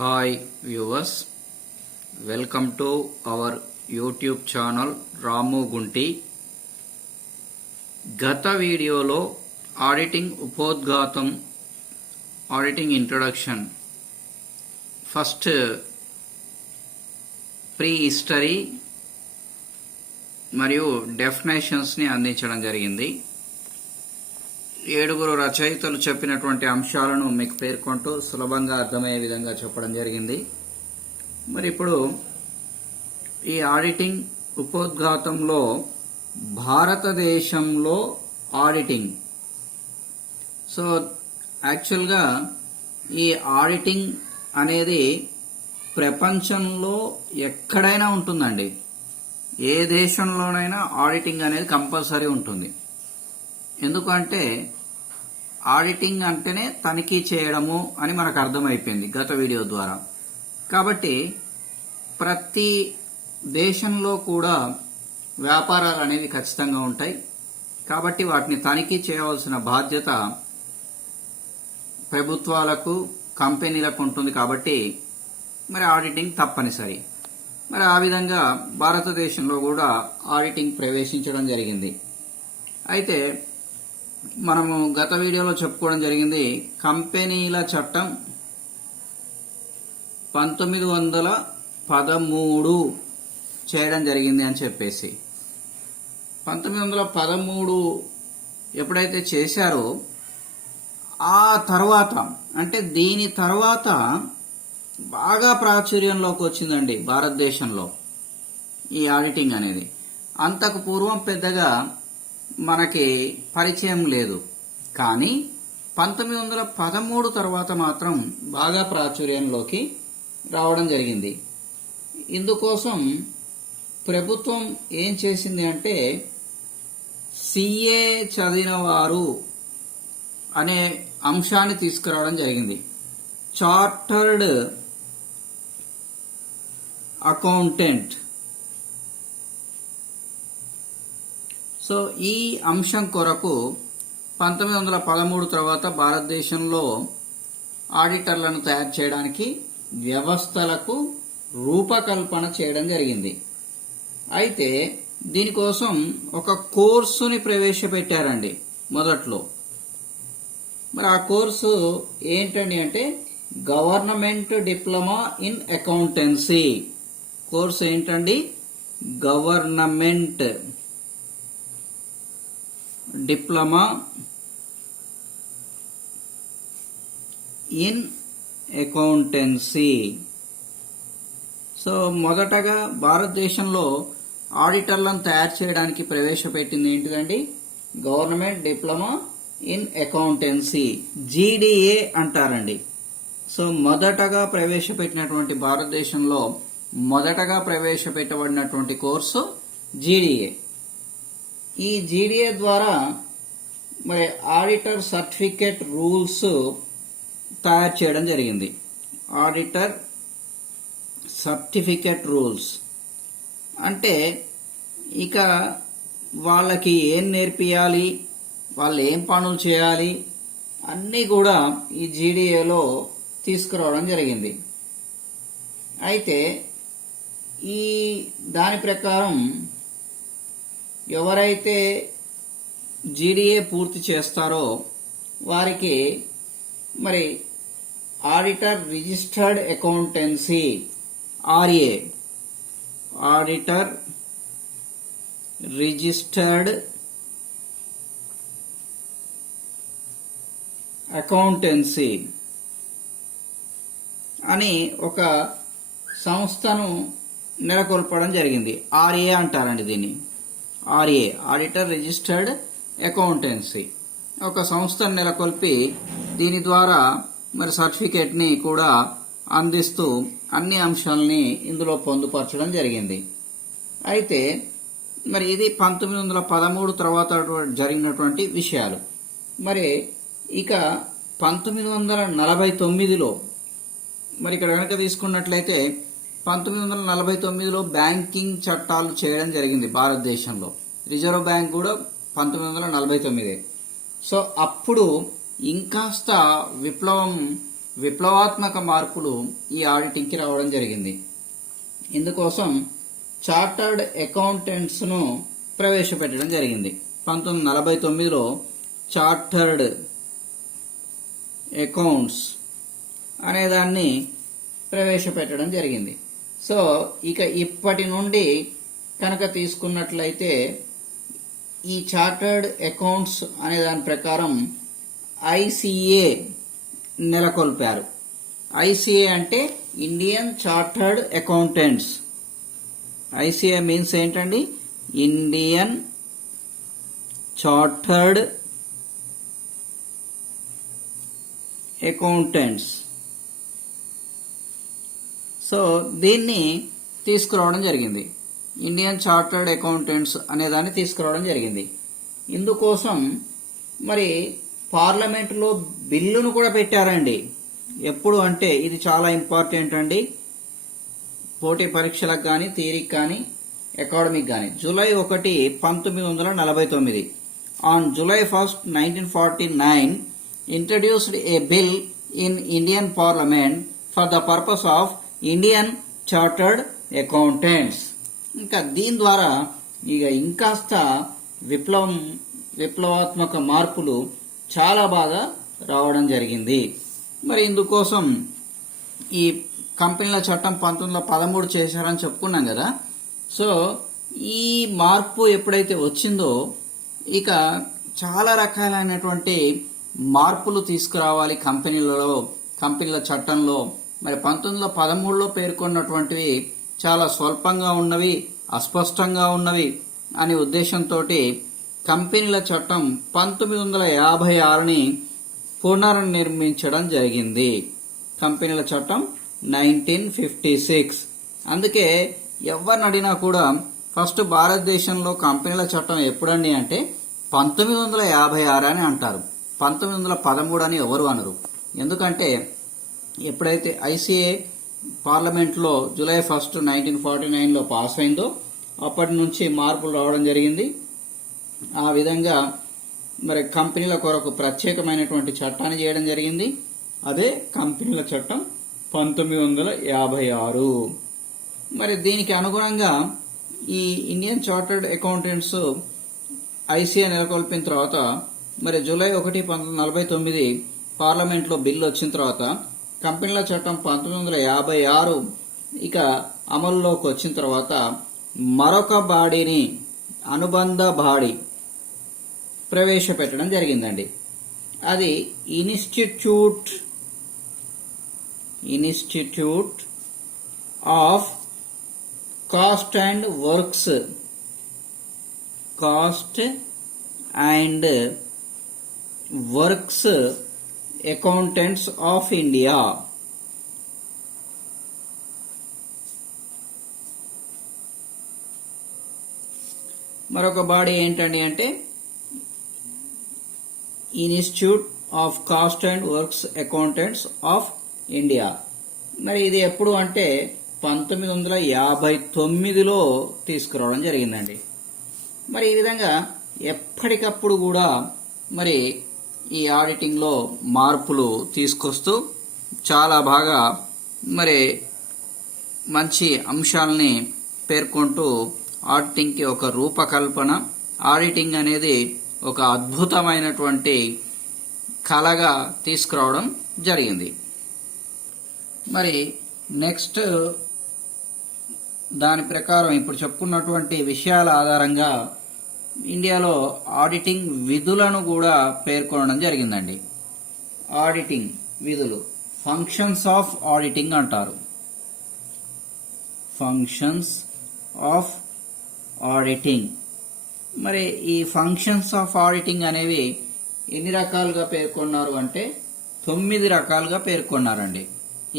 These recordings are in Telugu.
Hi viewers, welcome to our YouTube channel Ramu Gunti. గత వీడియోలో ఆడిటింగ్ ఉపోద్ఘాతం, auditing introduction, first prehistory మరియు డెఫినేషన్స్ని అందించడం జరిగింది. 7 రచయితలు చెప్పినటువంటి అంశాలను మీకు పేర్కొంటూ సులభంగా అర్థమయ్యే విధంగా చెప్పడం జరిగింది. మరి ఇప్పుడు ఈ ఆడిటింగ్ ఉపోద్ఘాతంలో భారతదేశంలో ఆడిటింగ్, సో యాక్చువల్గా ఈ ఆడిటింగ్ అనేది ప్రపంచంలో ఎక్కడైనా ఉంటుందండి. ఏ దేశంలోనైనా ఆడిటింగ్ అనేది కంపల్సరీ ఉంటుంది. ఎందుకంటే ఆడిటింగ్ అంటేనే తనిఖీ చేయడము అని మనకు అర్థమైపోయింది గత వీడియో ద్వారా. కాబట్టి ప్రతి దేశంలో కూడా వ్యాపారాలు అనేవి ఖచ్చితంగా ఉంటాయి. కాబట్టి వాటిని తనిఖీ చేయవలసిన బాధ్యత ప్రభుత్వాలకు, కంపెనీలకు ఉంటుంది. కాబట్టి మరి ఆడిటింగ్ తప్పనిసరి. మరి ఆ విధంగా భారతదేశంలో కూడా ఆడిటింగ్ ప్రవేశించడం జరిగింది. అయితే మనము గత వీడియోలో చెప్పుకోవడం జరిగింది, కంపెనీల చట్టం 1913 చేయడం జరిగింది అని చెప్పేసి. 1913 ఎప్పుడైతే చేశారో ఆ తర్వాత, అంటే దీని తర్వాత బాగా ప్రాచుర్యంలోకి వచ్చిందండి భారతదేశంలో ఈ ఆడిటింగ్ అనేది. అంతకు పూర్వం పెద్దగా మనకి పరిచయం లేదు. కానీ 1913 తర్వాత మాత్రం బాగా ప్రాచుర్యంలోకి రావడం జరిగింది. ఇందుకోసం ప్రభుత్వం ఏం చేసింది అంటే, సిఏ చదివిన వారు అనే అంశాన్ని తీసుకురావడం జరిగింది. Chartered accountant. సో ఈ అంశం కొరకు 1913 తర్వాత భారతదేశంలో ఆడిటర్లను తయారు చేయడానికి వ్యవస్థలకు రూపకల్పన చేయడం జరిగింది. అయితే దీనికోసం ఒక కోర్సుని ప్రవేశపెట్టారండి మొదట్లో. మరి ఆ కోర్సు ఏంటండి అంటే government diploma in accountancy. Course ఏంటండి? Government diploma in accountancy. So మొదటగా భారతదేశంలో ఆడిటర్లను తయారు చేయడానికి ప్రవేశపెట్టింది ఏంటిదండి? Government diploma in accountancy, GDA అంటారండి. సో మొదటగా ప్రవేశపెట్టినటువంటి, భారతదేశంలో మొదటగా ప్రవేశపెట్టబడినటువంటి కోర్సు జీడీఏ. ఈ జీడీఏ ద్వారా మరి ఆడిటర్ సర్టిఫికేట్ రూల్స్ తయారు చేయడం జరిగింది. ఆడిటర్ సర్టిఫికేట్ రూల్స్ అంటే ఇక వాళ్ళకి ఏం నేర్పియాలి, వాళ్ళు ఏం పనులు చేయాలి అన్నీ కూడా ఈ జీడీఏలో తీసుకురావడం జరిగింది. అయితే ఈ దాని ప్రకారం ఎవరైతే జీడీఏ పూర్తి చేస్తారో వారికి మరి auditor registered accountancy, RA, auditor registered accountancy అని ఒక సంస్థను నెలకొల్పడం జరిగింది. ఆర్ఏ అంటారండి దీన్ని. ఆర్ఏ, ఆడిటర్ రిజిస్టర్డ్ అకౌంటెన్సీ, ఒక సంస్థను నెలకొల్పి దీని ద్వారా మరి సర్టిఫికేట్ని కూడా అందిస్తూ అన్ని అంశాలని ఇందులో పొందుపరచడం జరిగింది. అయితే మరి ఇది 1913 తర్వాత జరిగినటువంటి విషయాలు. మరి ఇక 1949లో మరి ఇక్కడ కనుక తీసుకున్నట్లయితే 1949లో బ్యాంకింగ్ చట్టాలు చేయడం జరిగింది భారతదేశంలో. రిజర్వ్ బ్యాంక్ కూడా 1949. సో అప్పుడు ఇంకాస్త విప్లవం విప్లవాత్మక మార్పులు ఈ ఆడిటింగ్కి రావడం జరిగింది. ఇందుకోసం చార్టర్డ్ అకౌంటెంట్స్ను ప్రవేశపెట్టడం జరిగింది. 1949లో చార్టర్డ్ అకౌంట్స్ అనేదాన్ని ప్రవేశపెట్టడం జరిగింది. సో ఇక ఇప్పటి నుండి కనుక తీసుకున్నట్లయితే ఈ చార్టర్డ్ అకౌంట్స్ అనే దాని ప్రకారం ఐసిఏ నెలకొల్పారు. ఐసిఏ అంటే Indian chartered accountants. ICA means ఏంటండి? Indian chartered accountants. సో దీన్ని తీసుకురావడం జరిగింది. ఇండియన్ చార్టర్డ్ అకౌంటెంట్స్ అనేదాన్ని తీసుకురావడం జరిగింది. ఇందుకోసం మరి పార్లమెంటులో బిల్లును కూడా పెట్టారండి. ఎప్పుడు అంటే ఇది చాలా ఇంపార్టెంట్ అండి, పోటీ పరీక్షలకు కానీ, థియరీకి కానీ, అకాడమిక్ కానీ. July 1, 1949 on July 1, 1949 introduced a bill in Indian Parliament for the purpose of Indian Chartered Accountants. ఇంకా దీని ద్వారా ఇక ఇంకాస్త విప్లవాత్మక మార్పులు చాలా బాగా రావడం జరిగింది. మరి ఇందుకోసం ఈ కంపెనీల చట్టం 1913 చేశారని చెప్పుకున్నాం కదా. సో ఈ మార్పు ఎప్పుడైతే వచ్చిందో ఇక చాలా రకాలైనటువంటి మార్పులు తీసుకురావాలి కంపెనీల చట్టంలో. మరి 1913లో పేర్కొన్నటువంటివి చాలా స్వల్పంగా ఉన్నవి, అస్పష్టంగా ఉన్నవి అనే ఉద్దేశంతో కంపెనీల చట్టం 1956ని పునర్నిర్మించడం జరిగింది. కంపెనీల చట్టం 1956. అందుకే ఎవరిని అడిగినా కూడా ఫస్ట్ భారతదేశంలో కంపెనీల చట్టం ఎప్పుడండి అంటే 1956 అని అంటారు. 1913 అని ఎవరు అనరు. ఎందుకంటే ఎప్పుడైతే ఐసిఏ పార్లమెంట్లో జూలై 1, 1949లో పాస్ అయిందో అప్పటి నుంచి మార్పులు రావడం జరిగింది. ఆ విధంగా మరి కంపెనీల కొరకు ప్రత్యేకమైనటువంటి చట్టాన్ని చేయడం జరిగింది. అదే కంపెనీల చట్టం 1956. మరి దీనికి అనుగుణంగా ఈ ఇండియన్ చార్టర్డ్ అకౌంటెంట్స్ ఐసిఏ నెలకొల్పిన తర్వాత మరి జూలై 1, 1949 పార్లమెంట్లో బిల్లు వచ్చిన తర్వాత కంపెనీల చట్టం 1956 ఇక అమల్లోకి వచ్చిన తర్వాత మరొక బాడీని, అనుబంధ బాడీ ప్రవేశపెట్టడం జరిగిందండి. అది institute of cost and works accountants of India. మరొక బాడీ ఏంటండి అంటే institute of cost and works accountants of India. మరి ఇది ఎప్పుడు అంటే 1959లో తీసుకురావడం జరిగిందండి. మరి ఈ విధంగా ఎప్పటికప్పుడు కూడా మరి ఈ ఆడిటింగ్లో మార్పులు తీసుకొస్తూ చాలా బాగా మరి మంచి అంశాలని పేర్కొంటూ ఆడిటింగ్కి ఒక రూపకల్పన, ఆడిటింగ్ అనేది ఒక అద్భుతమైనటువంటి కళగా తీసుకురావడం జరిగింది. మరి నెక్స్ట్ దాని ప్రకారం ఇప్పుడు చెప్పుకున్నటువంటి విషయాల ఆధారంగా ఇండియాలో ఆడిటింగ్ విధులను కూడా పేర్కొనడం జరిగిందండి. ఆడిటింగ్ విధులు ఫంక్షన్స్ ఆఫ్ ఆడిటింగ్ అంటారు. Functions of auditing. మరి ఈ ఫంక్షన్స్ ఆఫ్ ఆడిటింగ్ అనేవి ఎన్ని రకాలుగా పేర్కొన్నారు అంటే 9 రకాలుగా పేర్కొన్నారండి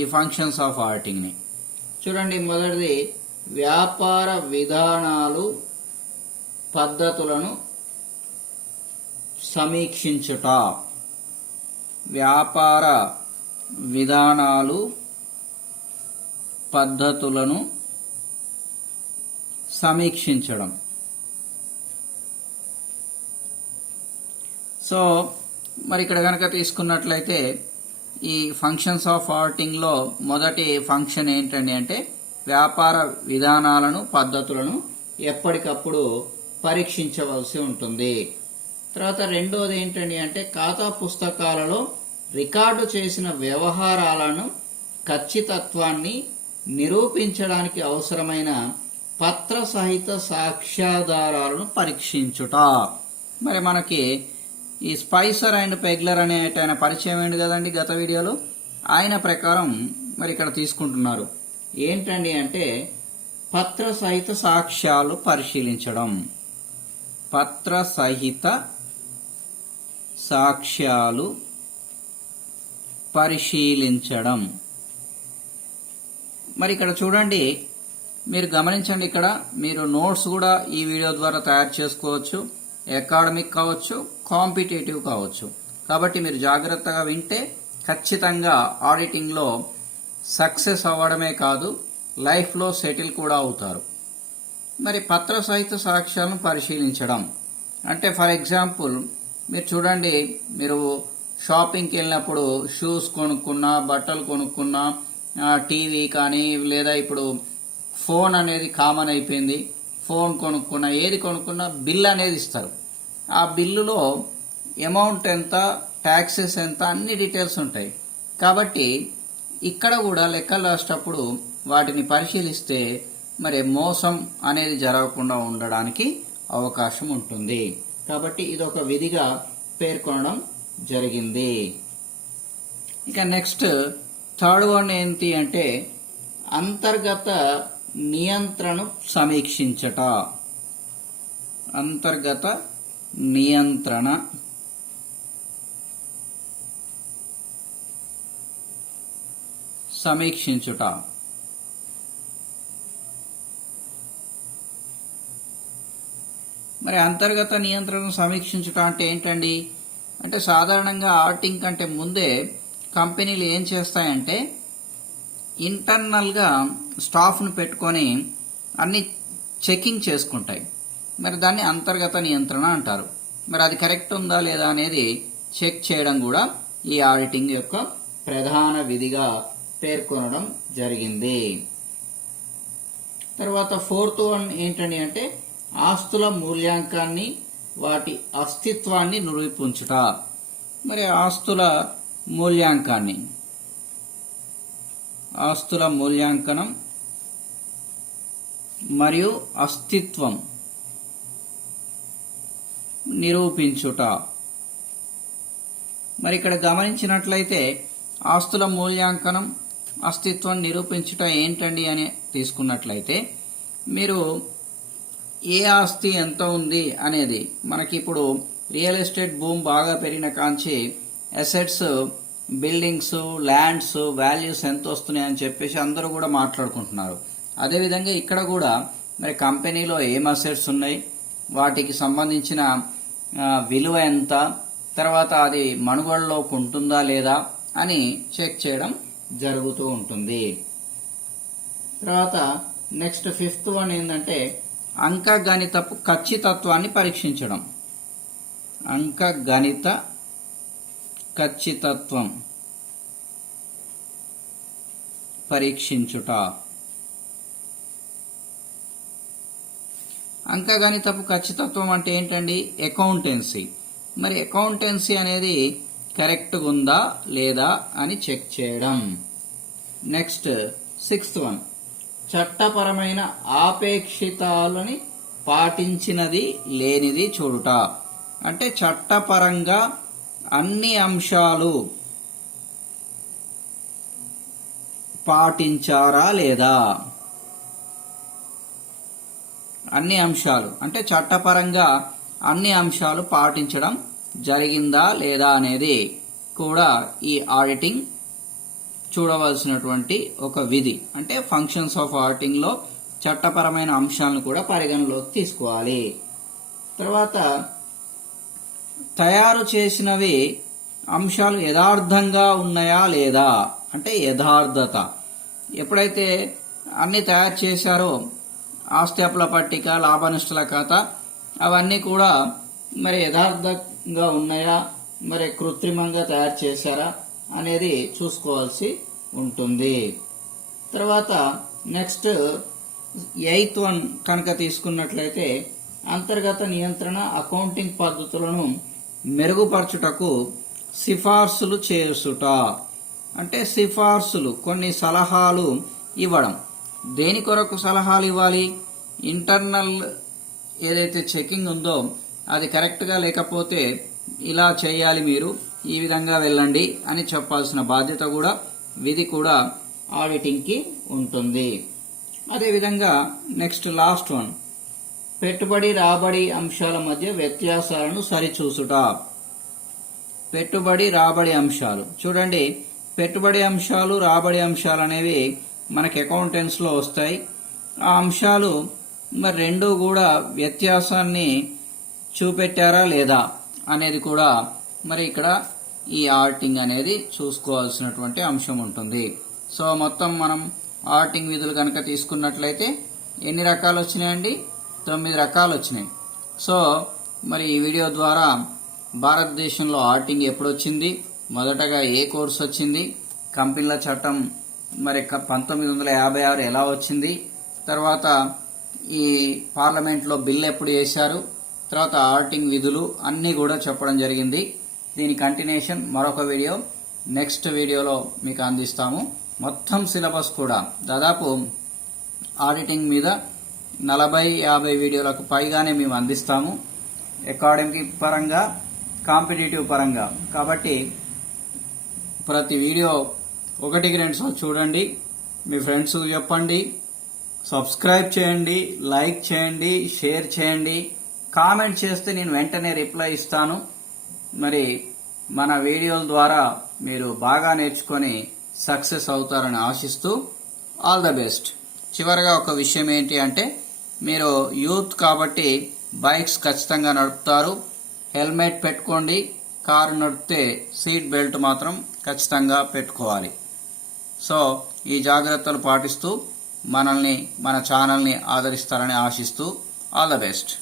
ఈ ఫంక్షన్స్ ఆఫ్ ఆడిటింగ్ని. చూడండి, మొదటిది వ్యాపార విధానాలు, పద్ధతులను సమీక్షించుట. వ్యాపార విధానాలు, పద్ధతులను సమీక్షించడం. సో మరి ఇక్కడ కనుక తీసుకున్నట్లయితే ఈ ఫంక్షన్స్ ఆఫ్ ఆడిటింగ్లో మొదటి ఫంక్షన్ ఏంటండి అంటే వ్యాపార విధానాలను పద్ధతులను ఎప్పటికప్పుడు పరీక్షించవలసి ఉంటుంది. తర్వాత రెండోది ఏంటండి అంటే ఖాతా పుస్తకాలలో రికార్డు చేసిన వ్యవహారాలను ఖచ్చితత్వాన్ని నిరూపించడానికి అవసరమైన పత్ర సహిత సాక్ష్యాధారాలను పరీక్షించుట. మరి మనకి ఈ స్పైసర్ అండ్ పెగ్లర్ అనే ఆయన పరిచయం ఏంటి కదండి గత వీడియోలో, ఆయన ప్రకారం మరి ఇక్కడ తీసుకుంటున్నారు ఏంటండి అంటే పత్ర సహిత సాక్ష్యాలు పరిశీలించడం. పత్ర సహిత సాక్ష్యాలు పరిశీలించడం. మరి ఇక్కడ చూడండి, మీరు గమనించండి, ఇక్కడ మీరు నోట్స్ కూడా ఈ వీడియో ద్వారా తయారు చేసుకోవచ్చు. అకాడమిక్ కావచ్చు, కాంపిటేటివ్ కావచ్చు. కాబట్టి మీరు జాగ్రత్తగా వింటే ఖచ్చితంగా ఆడిటింగ్లో సక్సెస్ అవ్వడమే కాదు, లైఫ్లో సెటిల్ కూడా అవుతారు. మరి పత్ర సహిత సాక్ష్యాలను పరిశీలించడం అంటే ఫర్ ఎగ్జాంపుల్ మీరు చూడండి, మీరు షాపింగ్కి వెళ్ళినప్పుడు షూస్ కొనుక్కున్నా, బట్టలు కొనుక్కున్నా, టీవీ కానీ, లేదా ఇప్పుడు ఫోన్ అనేది కామన్ అయిపోయింది, ఫోన్ కొనుక్కున్నా, ఏది కొనుక్కున్నా బిల్ అనేది ఇస్తారు. ఆ బిల్లులో అమౌంట్ ఎంత, ట్యాక్సెస్ ఎంత, అన్ని డీటెయిల్స్ ఉంటాయి. కాబట్టి ఇక్కడ కూడా లెక్కలు రాసేటప్పుడు వాటిని పరిశీలిస్తే మరి మోసం అనేది జరగకుండా ఉండడానికి అవకాశం ఉంటుంది. కాబట్టి ఇదొక విధిగా పేర్కొనడం జరిగింది. ఇక నెక్స్ట్ థర్డ్ వన్ ఏంటి అంటే అంతర్గత నియంత్రణను సమీక్షించట. అంతర్గత నియంత్రణ సమీక్షించుట. మరి అంతర్గత నియంత్రణను సమీక్షించుట అంటే ఏంటండి అంటే సాధారణంగా ఆడిటింగ్ కంటే ముందే కంపెనీలు ఏం చేస్తాయంటే ఇంటర్నల్గా స్టాఫ్ను పెట్టుకొని అన్ని చెకింగ్ చేసుకుంటాయి. మరి దాన్ని అంతర్గత నియంత్రణ అంటారు. మరి అది కరెక్ట్ ఉందా లేదా అనేది చెక్ చేయడం కూడా ఈ ఆడిటింగ్ యొక్క ప్రధాన విధిగా పేర్కొనడం జరిగింది. తర్వాత ఫోర్త్ వన్ ఏంటని అంటే ఆస్తుల మూల్యాంకాన్ని, వాటి అస్తిత్వాన్ని నిరూపించుట. మరి ఆస్తుల మూల్యాంకాన్ని, ఆస్తుల మూల్యాంకనం మరియు అస్తిత్వం నిరూపించుట. మరి ఇక్కడ గమనించినట్లయితే ఆస్తుల మూల్యాంకనం, అస్తిత్వం నిరూపించుట ఏంటండి అని తీసుకున్నట్లయితే మీరు ఏ ఆస్తి ఎంత ఉంది అనేది మనకి ఇప్పుడు రియల్ ఎస్టేట్ భూమి బాగా పెరిగిన కాంచి అసెట్స్, బిల్డింగ్స్, ల్యాండ్స్ వాల్యూస్ ఎంత వస్తున్నాయి అని చెప్పేసి అందరూ కూడా మాట్లాడుకుంటున్నారు. అదేవిధంగా ఇక్కడ కూడా మరి కంపెనీలో ఏం అసెట్స్ ఉన్నాయి, వాటికి సంబంధించిన విలువ ఎంత, తర్వాత అది మనుగడలోకి ఉంటుందా లేదా అని చెక్ చేయడం జరుగుతూ ఉంటుంది. తర్వాత నెక్స్ట్ ఫిఫ్త్ వన్ ఏంటంటే అంకగణితపు ఖచ్చితత్వాన్ని పరీక్షించడం. అంకగణిత ఖచ్చితత్వం పరీక్షించుట. అంకగణితపు ఖచ్చితత్వం అంటే ఏంటండి అకౌంటెన్సీ. మరి అకౌంటెన్సీ అనేది కరెక్ట్గా ఉందా లేదా అని చెక్ చేయడం. నెక్స్ట్ సిక్స్త్ వన్ చట్టపరమైన ఆపేక్షితాలని పాటించినది లేనిది చూడుట. అంటే చట్టపరంగా అన్ని అంశాలు పాటించారా లేదా, అన్ని అంశాలు అంటే చట్టపరంగా అన్ని అంశాలు పాటించడం జరిగిందా లేదా అనేది కూడా ఈ ఆడిటింగ్ చూడవలసినటువంటి ఒక విధి. అంటే ఫంక్షన్స్ ఆఫ్ ఆడిటింగ్ లో చట్టపరమైన అంశాలను కూడా పరిగణలోకి తీసుకోవాలి. తర్వాత తయారు చేసినవి అంశాలు యథార్థంగా ఉన్నాయా లేదా అంటే యథార్థత. ఎప్పుడైతే అన్ని తయారు చేశారో ఆస్తి అప్పుల పట్టిక, లాభ నష్టాల ఖాతా అవన్నీ కూడా మరి యథార్థంగా ఉన్నాయా, మరి కృత్రిమంగా తయారు చేశారా అనేది చూసుకోవాల్సి ఉంటుంది. తర్వాత నెక్స్ట్ 8th వన్ కనుక తీసుకున్నట్లయితే అంతర్గత నియంత్రణ అకౌంటింగ్ పద్ధతులను మెరుగుపరచుటకు సిఫార్సులు చేసుట. అంటే సిఫార్సులు, కొన్ని సలహాలు ఇవ్వడం. దేని కొరకు సలహాలు ఇవ్వాలి? ఇంటర్నల్ ఏదైతే చెకింగ్ ఉందో అది కరెక్ట్గా లేకపోతే ఇలా చేయాలి, మీరు ఈ విధంగా వెళ్ళండి అని చెప్పాల్సిన బాధ్యత కూడా, విధి కూడా ఆడిటింగ్కి ఉంటుంది. అదేవిధంగా నెక్స్ట్ లాస్ట్ వన్, పెట్టుబడి రాబడి అంశాల మధ్య వ్యత్యాసాలను సరిచూసుట. పెట్టుబడి రాబడి అంశాలు చూడండి, పెట్టుబడి అంశాలు రాబడి అంశాలు అనేవి మనకి అకౌంటెంట్స్లో వస్తాయి. ఆ అంశాలు మరి రెండు కూడా వ్యత్యాసాన్ని చూపెట్టారా లేదా అనేది కూడా మరి ఇక్కడ ఈ ఆడిటింగ్ అనేది చూసుకోవాల్సినటువంటి అంశం ఉంటుంది. సో మొత్తం మనం ఆడిటింగ్ విధులు కనుక తీసుకున్నట్లయితే ఎన్ని రకాలు వచ్చినాయండి? 9 రకాలు వచ్చినాయి. సో మరి ఈ వీడియో ద్వారా భారతదేశంలో ఆడిటింగ్ ఎప్పుడు వచ్చింది, మొదటగా ఏ కోర్సు వచ్చింది, కంపెనీల చట్టం మరి 1956 ఎలా వచ్చింది, తర్వాత ఈ పార్లమెంట్లో బిల్ ఎప్పుడు చేశారు, తర్వాత ఆడిటింగ్ విధులు అన్నీ కూడా చెప్పడం జరిగింది. దీని కంటిన్యూషన్ మరొక వీడియో నెక్స్ట్ వీడియోలో మీకు అందిస్తాము. మొత్తం సిలబస్ కూడా దాదాపు ఆడిటింగ్ మీద 40-50 వీడియోలకు పైగానే మేము అందిస్తాము, అకాడమిక్ పరంగా, కాంపిటేటివ్ పరంగా. కాబట్టి ప్రతి వీడియో 1-2 సార్లు చూడండి, మీ ఫ్రెండ్స్ చెప్పండి, సబ్స్క్రైబ్ చేయండి, లైక్ చేయండి, షేర్ చేయండి, కామెంట్ చేస్తే నేను వెంటనే రిప్లై ఇస్తాను. మరి మన వీడియోల ద్వారా మీరు బాగా నేర్చుకొని సక్సెస్ అవుతారని ఆశిస్తూ ఆల్ ద బెస్ట్. చివరగా ఒక విషయం ఏంటి అంటే, మీరు యూత్ కాబట్టి బైక్స్ ఖచ్చితంగా నడుపుతారు, హెల్మెట్ పెట్టుకోండి. కారు నడిపితే సీట్ బెల్ట్ మాత్రం ఖచ్చితంగా పెట్టుకోవాలి. సో ఈ జాగ్రత్తలు పాటిస్తూ మన ఛానల్ని ఆదరిస్తారని ఆశిస్తూ ఆల్ ద బెస్ట్.